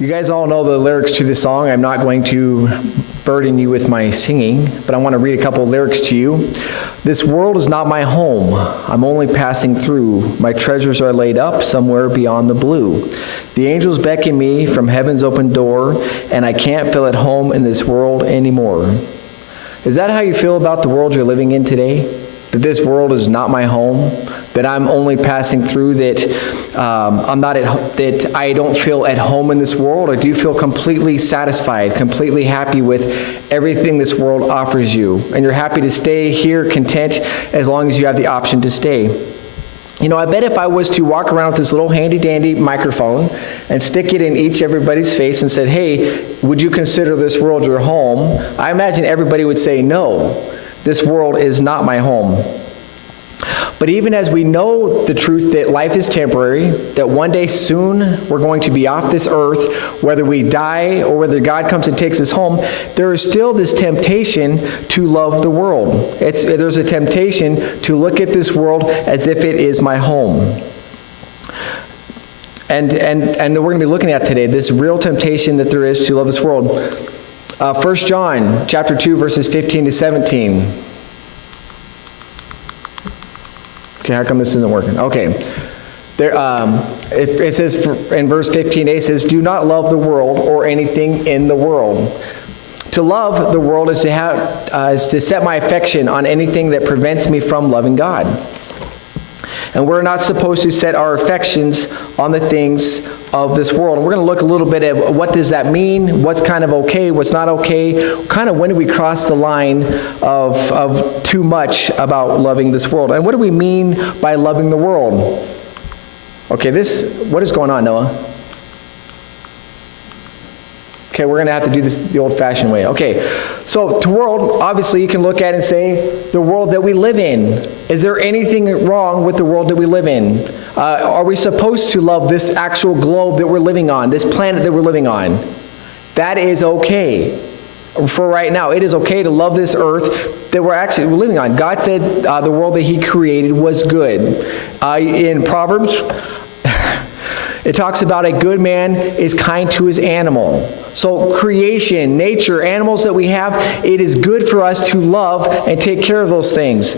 You guys all know the lyrics to this song. I'm not going to burden you with my singing, but I want to read a couple lyrics to you. This world is not my home. I'm only passing through. My treasures are laid up somewhere beyond the blue. The angels beckon me from heaven's open door, and I can't feel at home in this world anymore. Is that how you feel about the world you're living in today? That this world is not my home? That I'm only passing through, that that I don't feel at home in this world? Or do you feel completely satisfied, completely happy with everything this world offers you? And you're happy to stay here content as long as you have the option to stay. You know, I bet if I was to walk around with this little handy-dandy microphone and stick it in everybody's face and said, hey, would you consider this world your home? I imagine everybody would say, no, this world is not my home. But even as we know the truth that life is temporary, that one day soon we're going to be off this earth, whether we die or whether God comes and takes us home, there is still this temptation to love the world. There's a temptation to look at this world as if it is my home. And we're going to be looking at today this real temptation that there is to love this world. 1 John chapter 2, verses 15 to 17. Okay, how come this isn't working? Okay. There, it says in verse 15a, it says, do not love the world or anything in the world. To love the world is to set my affection on anything that prevents me from loving God. And we're not supposed to set our affections on the things of this world. And we're going to look a little bit at what does that mean, what's kind of okay, what's not okay, kind of when do we cross the line of too much about loving this world. And what do we mean by loving the world? Okay, what is going on, Noah? Okay, we're going to have to do this the old-fashioned way. Okay, so to world, obviously you can look at it and say, the world that we live in. Is there anything wrong with the world that we live in? Are we supposed to love this actual globe that we're living on, this planet that we're living on? That is okay. For right now, it is okay to love this earth that we're living on. God said the world that He created was good. In Proverbs, it talks about a good man is kind to his animal. So creation, nature, animals that we have, it is good for us to love and take care of those things.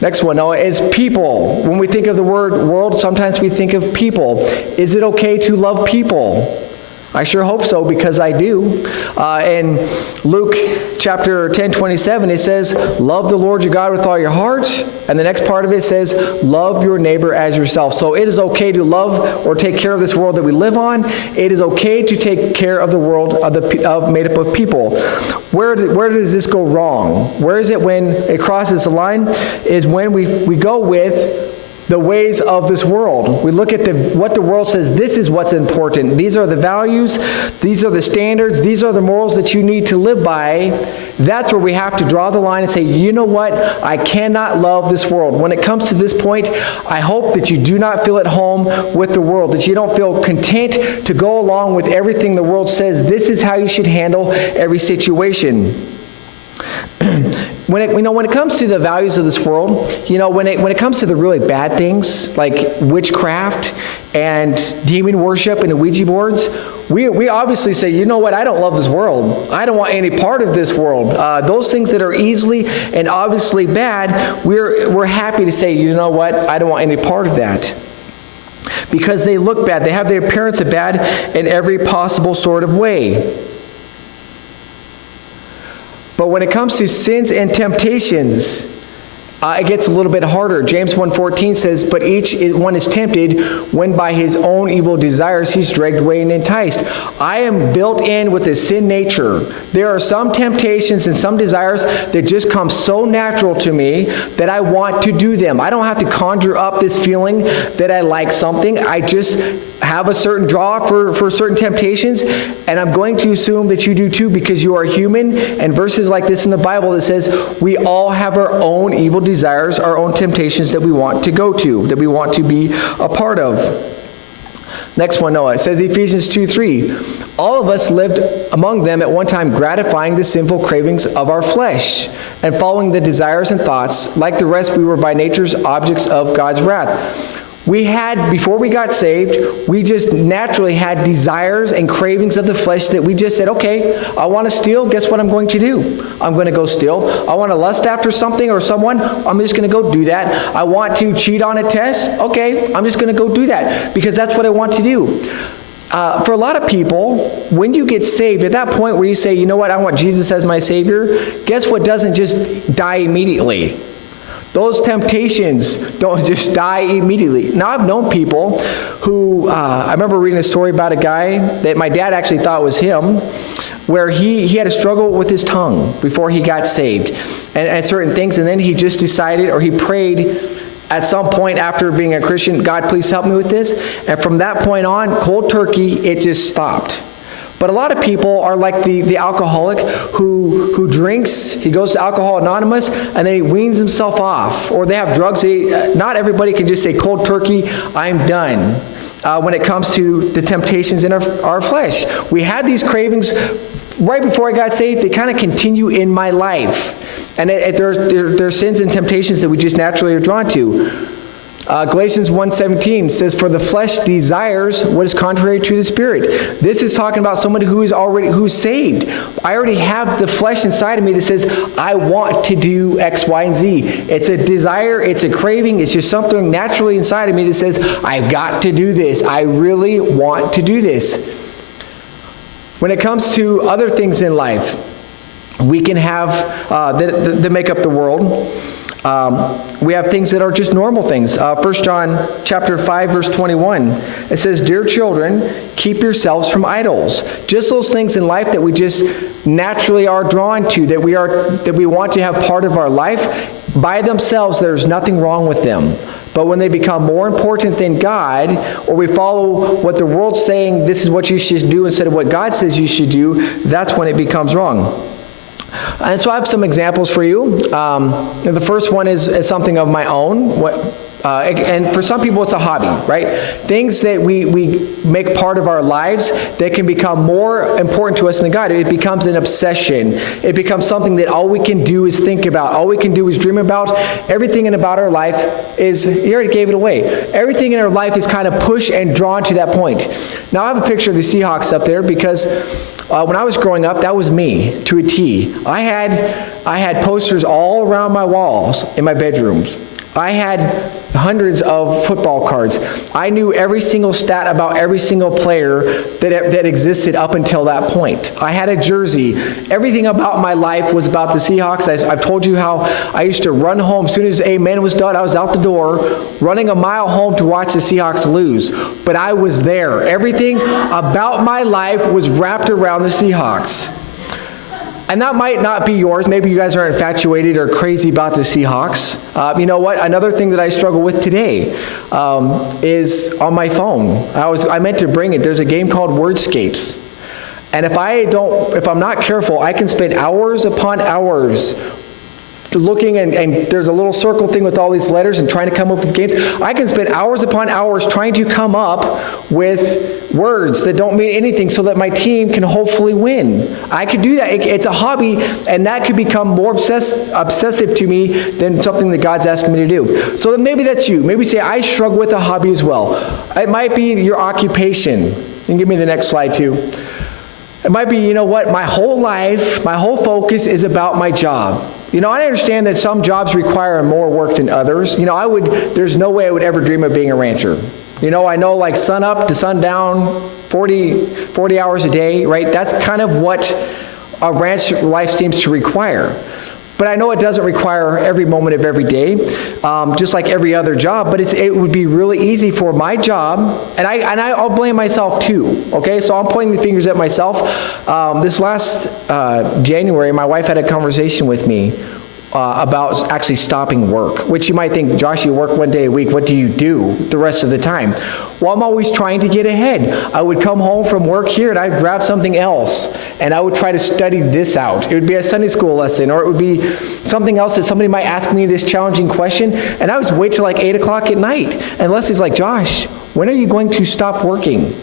Next one, Noah, is people. When we think of the word world, sometimes we think of people. Is it okay to love people? I sure hope so, because I do. In Luke chapter 10:27, it says, love the Lord your God with all your heart. And the next part of it says, love your neighbor as yourself. So it is okay to love or take care of this world that we live on. It is okay to take care of the world made up of people. Where does this go wrong? Where is it when it crosses the line? Is when we go with the ways of this world. We look at what the world says, this is what's important. These are the values, these are the standards, these are the morals that you need to live by. That's where we have to draw the line and say, you know what? I cannot love this world. When it comes to this point, I hope that you do not feel at home with the world, that you don't feel content to go along with everything the world says. This is how you should handle every situation. When it comes to the values of this world, when it comes to the really bad things like witchcraft and demon worship and Ouija boards, we obviously say, you know what, I don't love this world. I don't want any part of this world. Those things that are easily and obviously bad, we're happy to say, you know what, I don't want any part of that. Because they look bad. They have the appearance of bad in every possible sort of way. But when it comes to sins and temptations, it gets a little bit harder. James 1:14 says, but each one is tempted when by his own evil desires he's dragged away and enticed. I am built in with a sin nature. There are some temptations and some desires that just come so natural to me that I want to do them. I don't have to conjure up this feeling that I like something. I just have a certain draw for certain temptations, and I'm going to assume that you do too, because you are human. And verses like this in the Bible that says we all have our own evil desires, our own temptations that we want to go to, that we want to be a part of. Next one, Noah. It says Ephesians 2:3. All of us lived among them at one time, gratifying the sinful cravings of our flesh and following the desires and thoughts. Like the rest, we were by nature's objects of God's wrath. Before we got saved, we just naturally had desires and cravings of the flesh that we just said, okay, I want to steal, guess what I'm going to do? I'm going to go steal. I want to lust after something or someone, I'm just going to go do that. I want to cheat on a test, okay, I'm just going to go do that because that's what I want to do. For a lot of people, when you get saved, at that point where you say, you know what, I want Jesus as my Savior, guess what doesn't just die immediately? Those temptations don't just die immediately. Now, I've known people who, I remember reading a story about a guy that my dad actually thought was him, where he had a struggle with his tongue before he got saved and certain things, and then he just decided, or he prayed at some point after being a Christian, God, please help me with this. And from that point on, cold turkey, it just stopped. But a lot of people are like the alcoholic who drinks, he goes to Alcohol Anonymous, and then he weans himself off. Or they have drugs. Not everybody can just say, cold turkey, I'm done. When it comes to the temptations in our flesh. We had these cravings right before I got saved. They kind of continue in my life. And there are sins and temptations that we just naturally are drawn to. Galatians 1:17 says, for the flesh desires what is contrary to the Spirit. This is talking about somebody who's saved. I already have the flesh inside of me that says, I want to do X, Y, and Z. It's a desire, it's a craving, it's just something naturally inside of me that says, I've got to do this. I really want to do this. When it comes to other things in life, we can have that make up the world. We have things that are just normal things. 1 John chapter 5, verse 21. It says, dear children, keep yourselves from idols. Just those things in life that we just naturally are drawn to, that we want to have part of our life. By themselves, there's nothing wrong with them. But when they become more important than God, or we follow what the world's saying, this is what you should do instead of what God says you should do, that's when it becomes wrong. And so I have some examples for you. The first one is something of my own. And for some people, it's a hobby, right? Things that we make part of our lives that can become more important to us than God. It becomes an obsession. It becomes something that all we can do is think about. All we can do is dream about. Everything about our life is, he already gave it away. Everything in our life is kind of pushed and drawn to that point. Now, I have a picture of the Seahawks up there because when I was growing up, that was me to a T. I had posters all around my walls in my bedrooms. I had hundreds of football cards. I knew every single stat about every single player that existed up until that point. I had a jersey. Everything about my life was about the Seahawks. I've told you how I used to run home. As soon as amen was done, I was out the door, running a mile home to watch the Seahawks lose. But I was there. Everything about my life was wrapped around the Seahawks. And that might not be yours. Maybe you guys are infatuated or crazy about the Seahawks. You know what? Another thing that I struggle with today is on my phone. I meant to bring it. There's a game called Wordscapes. And if I'm not careful, I can spend hours upon hours looking, and there's a little circle thing with all these letters and trying to come up with games. I can spend hours upon hours trying to come up with words that don't mean anything so that my team can hopefully win. I could do that. It's a hobby, and that could become more obsessive to me than something that God's asking me to do. So then maybe that's you. Maybe say, I struggle with a hobby as well. It might be your occupation. You can give me the next slide too. It might be, you know what, my whole life, my whole focus is about my job. You know, I understand that some jobs require more work than others. You know, there's no way I would ever dream of being a rancher. You know, I know like sun up to sundown, 40 hours a day, right? That's kind of what a ranch life seems to require. But I know it doesn't require every moment of every day, just like every other job. But it would be really easy for my job, and I'll blame myself too. Okay, so I'm pointing the fingers at myself. This last January, my wife had a conversation with me about actually stopping work, which you might think, Josh, you work one day a week. What do you do the rest of the time? Well, I'm always trying to get ahead. I would come home from work here and I'd grab something else and I would try to study this out. It would be a Sunday school lesson, or it would be something else that somebody might ask me this challenging question, and I would wait till like 8 o'clock at night. And Leslie's like, Josh, when are you going to stop working?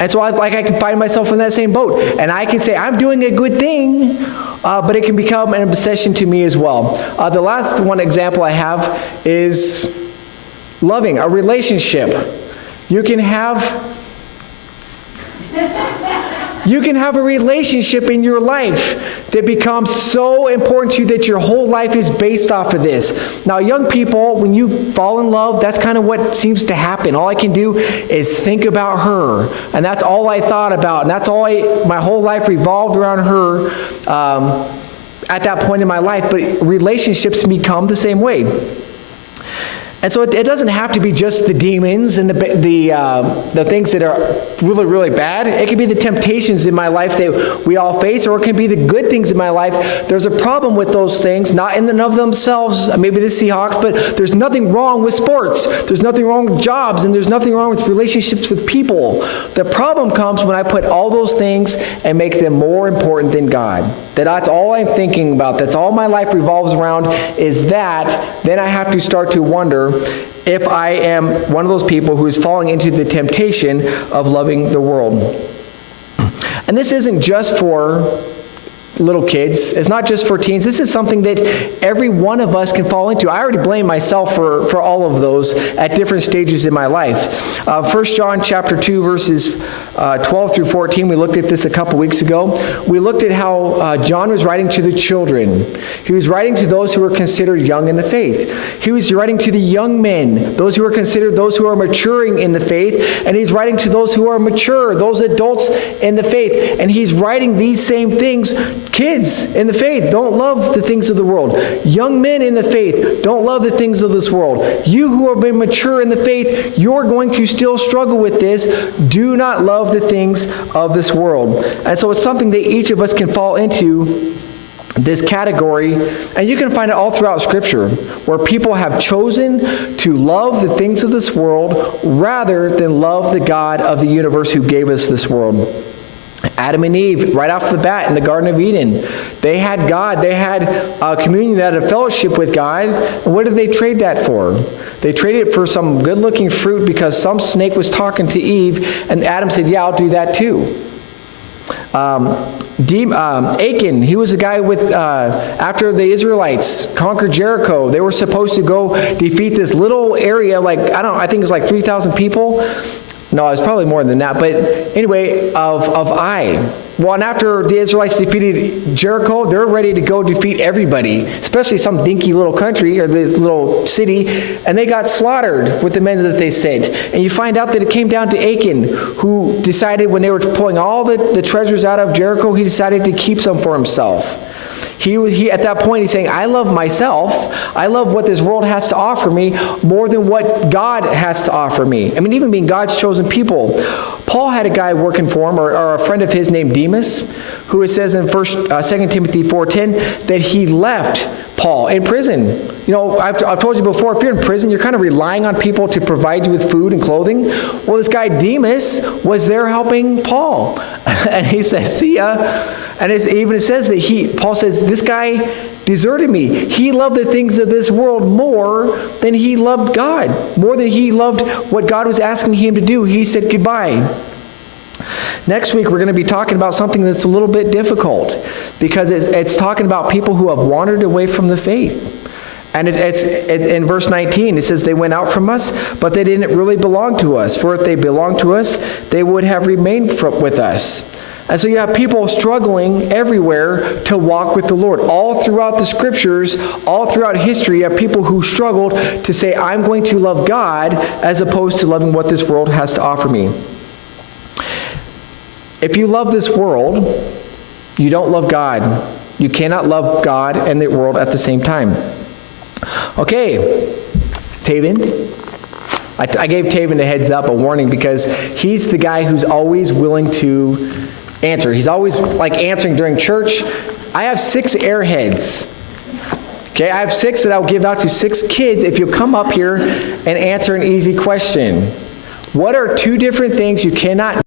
And so I can find myself in that same boat. And I can say, I'm doing a good thing, but it can become an obsession to me as well. The last one example I have is Loving, a relationship. You can have a relationship in your life that becomes so important to you that your whole life is based off of this. Now, young people, when you fall in love, that's kind of what seems to happen. All I can do is think about her, and that's all I thought about, and that's all my whole life revolved around her at that point in my life. But relationships become the same way. And so it doesn't have to be just the demons and the things that are really, really bad. It can be the temptations in my life that we all face, or it can be the good things in my life. There's a problem with those things, not in and of themselves, maybe the Seahawks, but there's nothing wrong with sports. There's nothing wrong with jobs, and there's nothing wrong with relationships with people. The problem comes when I put all those things and make them more important than God. That's all I'm thinking about. That's all my life revolves around, is that. Then I have to start to wonder if I am one of those people who is falling into the temptation of loving the world. And this isn't just for little kids. It's not just for teens. This is something that every one of us can fall into. I already blame myself for all of those at different stages in my life. 1 John chapter 2, verses 12 through 14, we looked at this a couple weeks ago. We looked at how John was writing to the children. He was writing to those who were considered young in the faith. He was writing to the young men, those who are considered those who are maturing in the faith. And he's writing to those who are mature, those adults in the faith. And he's writing these same things. Kids in the faith, don't love the things of the world. Young men in the faith, don't love the things of this world. You who have been mature in the faith, you're going to still struggle with this. Do not love the things of this world. And so it's something that each of us can fall into, this category, and you can find it all throughout Scripture, where people have chosen to love the things of this world rather than love the God of the universe who gave us this world. Adam and Eve, right off the bat in the Garden of Eden, they had God, they had communion, they had a fellowship with God. And what did they trade that for? They traded it for some good-looking fruit because some snake was talking to Eve, and Adam said, yeah, I'll do that too. Achan, he was a guy with, after the Israelites conquered Jericho, they were supposed to go defeat this little area, I think it was like 3,000 people. No, it was probably more than that. But anyway, of Ai. Well, and after the Israelites defeated Jericho, they're ready to go defeat everybody, especially some dinky little country or this little city, and they got slaughtered with the men that they sent. And you find out that it came down to Achan, who decided when they were pulling all the treasures out of Jericho, he decided to keep some for himself. He at that point, he's saying, I love myself. I love what this world has to offer me more than what God has to offer me. I mean, even being God's chosen people. Paul had a guy working for him, or a friend of his named Demas, who it says in 2 Timothy 4:10 that he left Paul in prison. You know, I've told you before, if you're in prison, you're kind of relying on people to provide you with food and clothing. Well, this guy Demas was there helping Paul. And he says, see ya. And it says that Paul says, this guy deserted me. He loved the things of this world more than he loved God. More than he loved what God was asking him to do. He said goodbye. Next week, we're going to be talking about something that's a little bit difficult, because it's talking about people who have wandered away from the faith. And it's in verse 19, it says, they went out from us, but they didn't really belong to us. For if they belonged to us, they would have remained with us. And so you have people struggling everywhere to walk with the Lord. All throughout the Scriptures, all throughout history, you have people who struggled to say, I'm going to love God as opposed to loving what this world has to offer me. If you love this world, you don't love God. You cannot love God and the world at the same time. Okay, Taven. I gave Taven a heads up, a warning, because he's the guy who's always willing to answer. He's always answering during church. I have 6 airheads. Okay, I have 6 that I'll give out to 6 kids if you come up here and answer an easy question. What are 2 different things you cannot